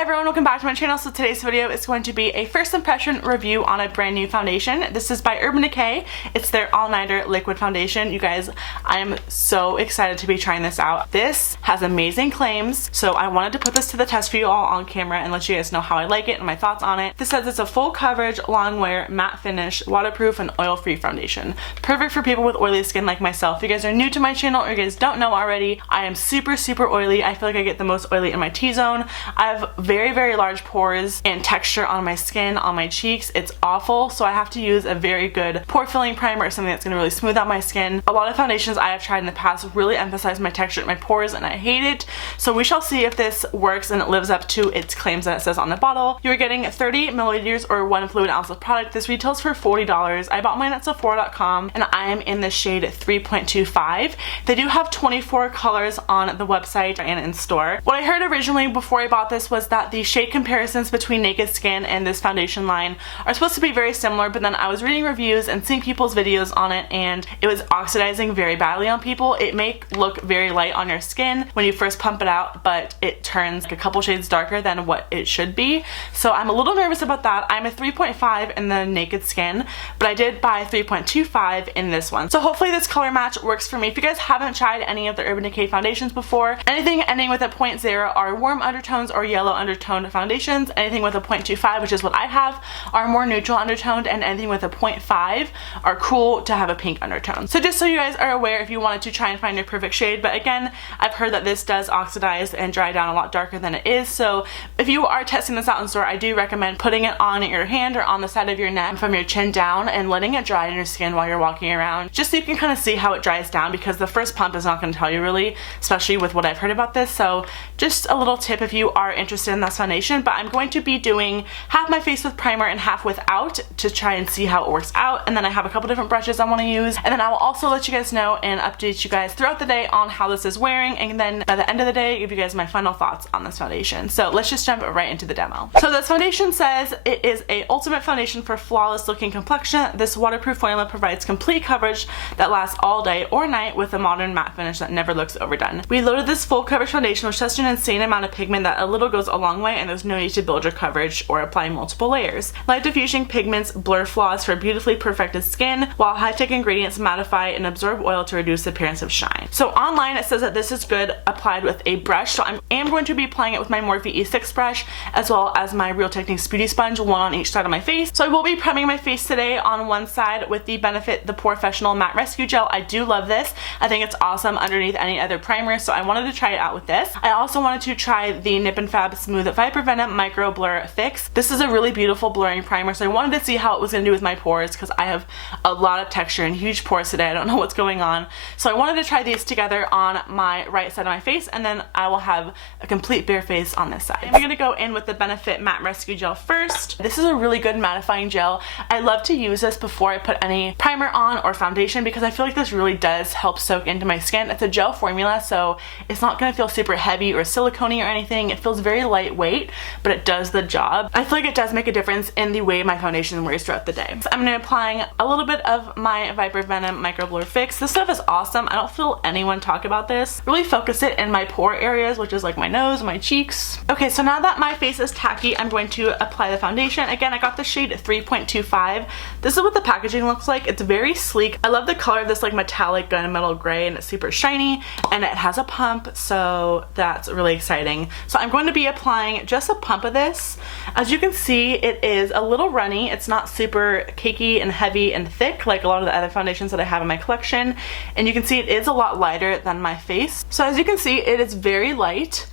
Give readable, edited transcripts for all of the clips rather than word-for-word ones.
everyone, welcome back to my channel. So today's video is going to be a first impression review on a brand new foundation. This is by Decay. It's their all-nighter liquid foundation. You guys, I am so excited to be trying this out. This has amazing claims, so I wanted to put this to the test for you all on camera and let you guys know how I like it and my thoughts on it. This says it's a full coverage, long wear, matte finish, waterproof, and oil-free foundation. Perfect for people with oily skin like myself. If you guys are new to my channel or you guys don't know already, I am super oily. I feel like I get the most oily in my T-zone. I have very large pores and texture on my skin, on my cheeks. It's awful, so I have to use a very good pore filling primer or something that's going to really smooth out my skin. A lot of foundations I have tried in the past really emphasize my texture and my pores, and I hate it. So we shall see if this works and it lives up to its claims that it says on the bottle. You're getting 30 milliliters or 1 fluid ounce of product. This retails for $40. I bought mine at Sephora.com and I am in the shade 3.25. They do have 24 colors on the website and in store. What I heard originally before I bought this was that the shade comparisons between Naked Skin and this foundation line are supposed to be very similar, but then I was reading reviews and seeing people's videos on it and it was oxidizing very badly on people. It may look very light on your skin when you first pump it out, but it turns like a couple shades darker than what it should be. So I'm a little nervous about that. I'm a 3.5 in the Naked Skin, but I did buy 3.25 in this one. So hopefully this color match works for me. If you guys haven't tried any of the Decay foundations before, anything ending with a 0.0 are warm undertones or yellow undertoned foundations. Anything with a 0.25, which is what I have, are more neutral undertoned, and anything with a 0.5 are cool to have a pink undertone. So just so you guys are aware if you wanted to try and find your perfect shade, but again, I've heard that this does oxidize and dry down a lot darker than it is, so if you are testing this out in store, I do recommend putting it on your hand or on the side of your neck from your chin down and letting it dry in your skin while you're walking around, just so you can kind of see how it dries down, because the first pump is not going to tell you really, especially with what I've heard about this. So just a little tip if you are interested in this foundation, but I'm going to be doing half my face with primer and half without to try and see how it works out, and then I have a couple different brushes I want to use, and then I will also let you guys know and update you guys throughout the day on how this is wearing, and then by the end of the day give you guys my final thoughts on this foundation. So let's just jump right into the demo. So this foundation says it is a ultimate foundation for flawless looking complexion. This waterproof formula provides complete coverage that lasts all day or night with a modern matte finish that never looks overdone. We loaded this full coverage foundation with such an insane amount of pigment that a little goes a long way, and there's no need to build your coverage or apply multiple layers. Light diffusing pigments blur flaws for beautifully perfected skin, while high-tech ingredients mattify and absorb oil to reduce the appearance of shine. So online it says that this is good applied with a brush, so I am going to be applying it with my Morphe E6 brush as well as my Real Techniques Beauty Sponge, one on each side of my face. So I will be priming my face today on one side with the the Porefessional Matte Rescue Gel. I do love this. I think it's awesome underneath any other primer, so I wanted to try it out with this. I also wanted to try the Nip and Fab Smooth Vipor Venom Micro Blur Fix. This is a really beautiful blurring primer, so I wanted to see how it was going to do with my pores, because I have a lot of texture and huge pores today. I don't know what's going on. So I wanted to try these together on my right side of my face, and then I will have a complete bare face on this side. I'm going to go in with the Benefit Matte Rescue Gel first. This is a really good mattifying gel. I love to use this before I put any primer on or foundation, because I feel like this really does help soak into my skin. It's a gel formula, so it's not going to feel super heavy or silicone-y or anything. It feels very lightweight, but it does the job. I feel like it does make a difference in the way my foundation wears throughout the day. So I'm going to be applying a little bit of my Vipor Venom Micro Blur Fix. This stuff is awesome. I don't feel anyone talk about this. Really focus it in my pore areas, which is like my nose, my cheeks. Okay, so now that my face is tacky, I'm going to apply the foundation. Again, I got the shade 3.25. This is what the packaging looks like. It's very sleek. I love the color of this like metallic gunmetal gray, and it's super shiny, and it has a pump, so that's really exciting. So I'm going to be applying just a pump of this. As you can see, it is a little runny. It's not super cakey and heavy and thick like a lot of the other foundations that I have in my collection, and you can see it is a lot lighter than my face. So as you can see, it is very light.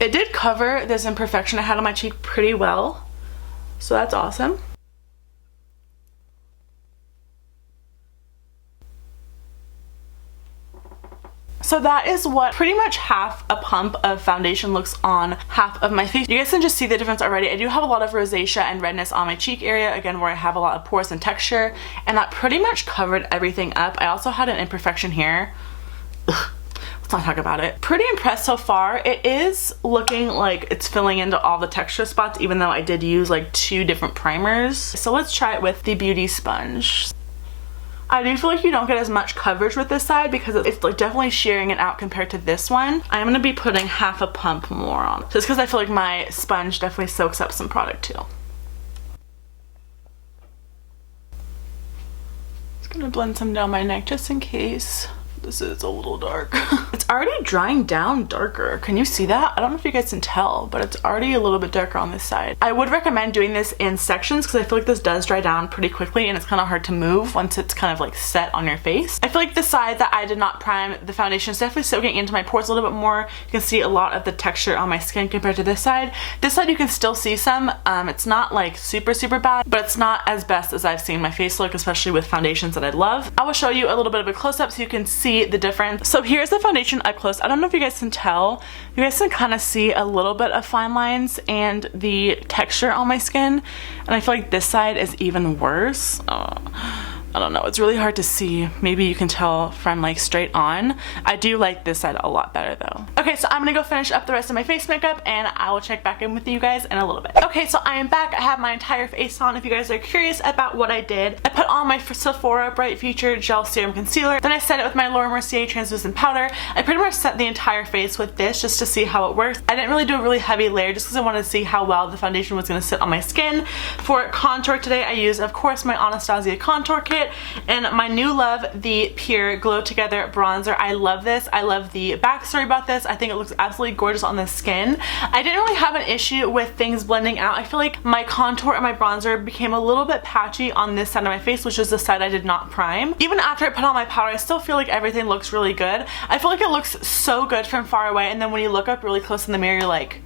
It did cover this imperfection I had on my cheek pretty well, so that's awesome. So that is what pretty much half a pump of foundation looks on half of my face. You guys can just see the difference already. I do have a lot of rosacea and redness on my cheek area, again, where I have a lot of pores and texture, and that pretty much covered everything up. I also had an imperfection here. Ugh. Let's not talk about it. Pretty impressed so far. It is looking like it's filling into all the texture spots, even though I did use like 2 different primers. So let's try it with the beauty sponge. I do feel like you don't get as much coverage with this side because it's like definitely shearing it out compared to this one. I'm gonna be putting half a pump more on, just because I feel like my sponge definitely soaks up some product too. Just gonna blend some down my neck just in case this is a little dark. It's already drying down darker. Can you see that? I don't know if you guys can tell, but it's already a little bit darker on this side. I would recommend doing this in sections because I feel like this does dry down pretty quickly and it's kind of hard to move once it's kind of like set on your face. I feel like the side that I did not prime, the foundation is definitely soaking into my pores a little bit more. You can see a lot of the texture on my skin compared to this side. This side you can still see some. It's not like super bad, but it's not as best as I've seen my face look, especially with foundations that I love. I will show you a little bit of a close-up so you can see the difference. So here's the foundation up close. I don't know if you guys can tell. You guys can kind of see a little bit of fine lines and the texture on my skin. And I feel like this side is even worse. I don't know, it's really hard to see. Maybe you can tell from like straight on. I do like this side a lot better though. Okay, so I'm gonna go finish up the rest of my face makeup and I will check back in with you guys in a little bit. Okay, so I am back. I have my entire face on. If you guys are curious about what I did, I put on my Sephora Bright Future Gel Serum Concealer. Then I set it with my Laura Mercier Translucent Powder. I pretty much set the entire face with this just to see how it works. I didn't really do a really heavy layer just because I wanted to see how well the foundation was gonna sit on my skin. For contour today, I used, of course, my Anastasia contour kit and my new love, the Pure Glow Together bronzer. I love this. I love the backstory about this. I think it looks absolutely gorgeous on the skin. I didn't really have an issue with things blending out. I feel like my contour and my bronzer became a little bit patchy on this side of my face, which is the side I did not prime. Even after I put on my powder, I still feel like everything looks really good. I feel like it looks so good from far away, and then when you look up really close in the mirror, you're like,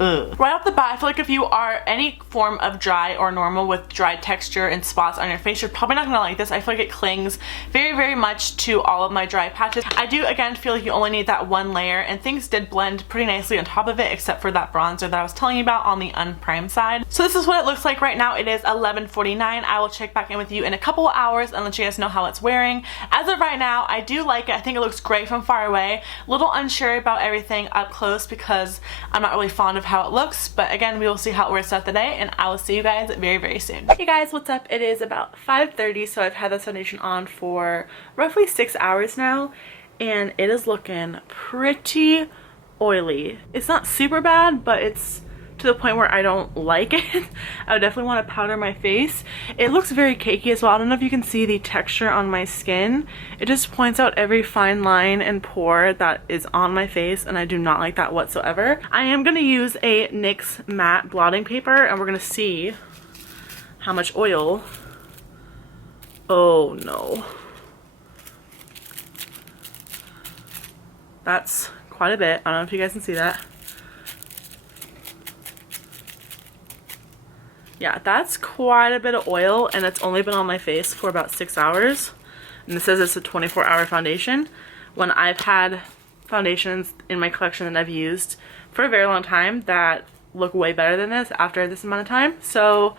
ugh. Right off the bat, I feel like if you are any form of dry or normal with dry texture and spots on your face, you're probably not gonna like this. I feel like it clings very much to all of my dry patches. I do again feel like you only need that one layer, and things did blend pretty nicely on top of it except for that bronzer that I was telling you about on the unprimed side. So this is what it looks like right now. It is 11:49. I will check back in with you in a couple of hours and let you guys know how it's wearing. As of right now, I do like it. I think it looks great from far away. A little unsure about everything up close because I'm not really fond of how it looks, but again, we will see how it works out the day, and I will see you guys very soon. Hey guys, what's up? It is about 5:30, so I've had this foundation on for roughly 6 hours now, and it is looking pretty oily. It's not super bad, but it's to the point where I don't like it. I would definitely want to powder my face. It looks very cakey as well. I don't know if you can see the texture on my skin. It just points out every fine line and pore that is on my face, and I do not like that whatsoever. I am going to use a NYX matte blotting paper, and we're going to see how much oil. Oh no. That's quite a bit. I don't know if you guys can see that. Yeah, that's quite a bit of oil, and it's only been on my face for about 6 hours. And it says it's a 24-hour foundation. When I've had foundations in my collection that I've used for a very long time that look way better than this after this amount of time. So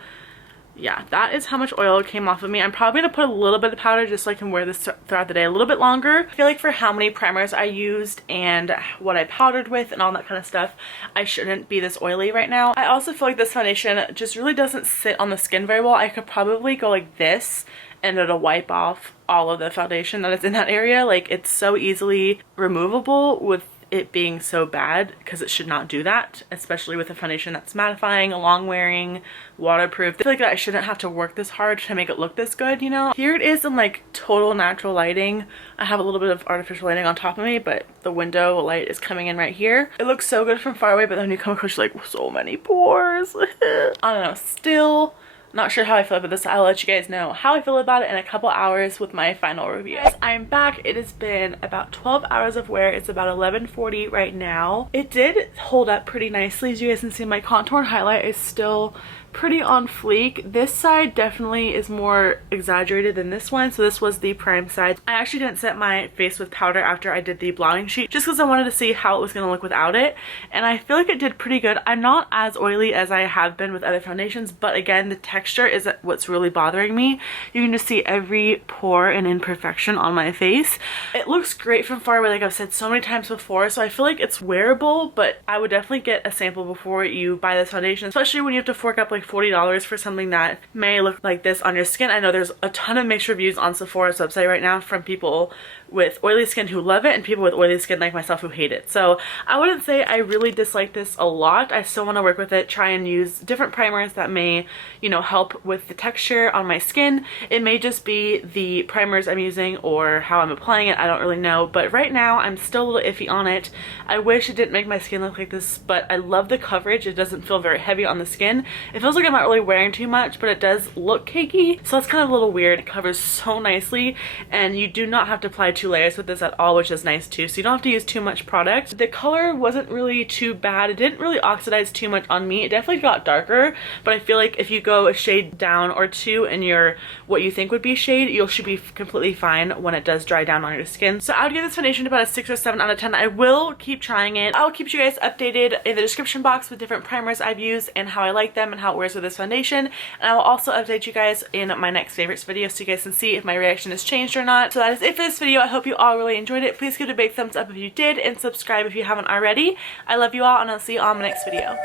yeah, that is how much oil came off of me. I'm probably gonna put a little bit of powder just so I can wear this throughout the day a little bit longer. I feel like for how many primers I used and what I powdered with and all that kind of stuff, I shouldn't be this oily right now. I also feel like this foundation just really doesn't sit on the skin very well. I could probably go like this and it'll wipe off all of the foundation that is in that area. Like, it's so easily removable with it being so bad, because it should not do that, especially with a foundation that's mattifying, long wearing, waterproof. I feel like I shouldn't have to work this hard to make it look this good, you know? Here it is in like total natural lighting. I have a little bit of artificial lighting on top of me, but the window light is coming in right here. It looks so good from far away, but then when you come close, you're like, so many pores. I don't know, still not sure how I feel about this. I'll let you guys know how I feel about it in a couple hours with my final review. Guys, I'm back. It has been about 12 hours of wear. It's about 11:40 right now. It did hold up pretty nicely. As you guys can see, my contour and highlight is still pretty on fleek. This side definitely is more exaggerated than this one, so this was the prime side. I actually didn't set my face with powder after I did the blotting sheet just because I wanted to see how it was going to look without it, and I feel like it did pretty good. I'm not as oily as I have been with other foundations, but again, the texture is what's really bothering me. You can just see every pore and imperfection on my face. It looks great from far away, like I've said so many times before, so I feel like it's wearable, but I would definitely get a sample before you buy this foundation, especially when you have to fork up like like $40 for something that may look like this on your skin. I know there's a ton of mixed reviews on Sephora's website right now from people with oily skin who love it and people with oily skin like myself who hate it. So I wouldn't say I really dislike this a lot. I still want to work with it, try and use different primers that may, you know, help with the texture on my skin. It may just be the primers I'm using or how I'm applying it, I don't really know, but right now I'm still a little iffy on it. I wish it didn't make my skin look like this, but I love the coverage. It doesn't feel very heavy on the skin. It feels like I'm not really wearing too much, but it does look cakey, so it's kind of a little weird. It covers so nicely, and you do not have to apply 2 layers with this at all, which is nice too, so you don't have to use too much product. The color wasn't really too bad. It didn't really oxidize too much on me. It definitely got darker, but I feel like if you go a shade down or 2 in your what you think would be shade, you should be completely fine when it does dry down on your skin. So I would give this foundation about a 6 or 7 out of 10. I will keep trying it. I'll keep you guys updated in the description box with different primers I've used and how I like them and how it wears with this foundation, and I will also update you guys in my next favorites video so you guys can see if my reaction has changed or not. So that is it for this video. I hope you all really enjoyed it. Please give it a big thumbs up if you did, and subscribe if you haven't already. I love you all, and I'll see you all in my next video.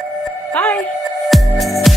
Bye!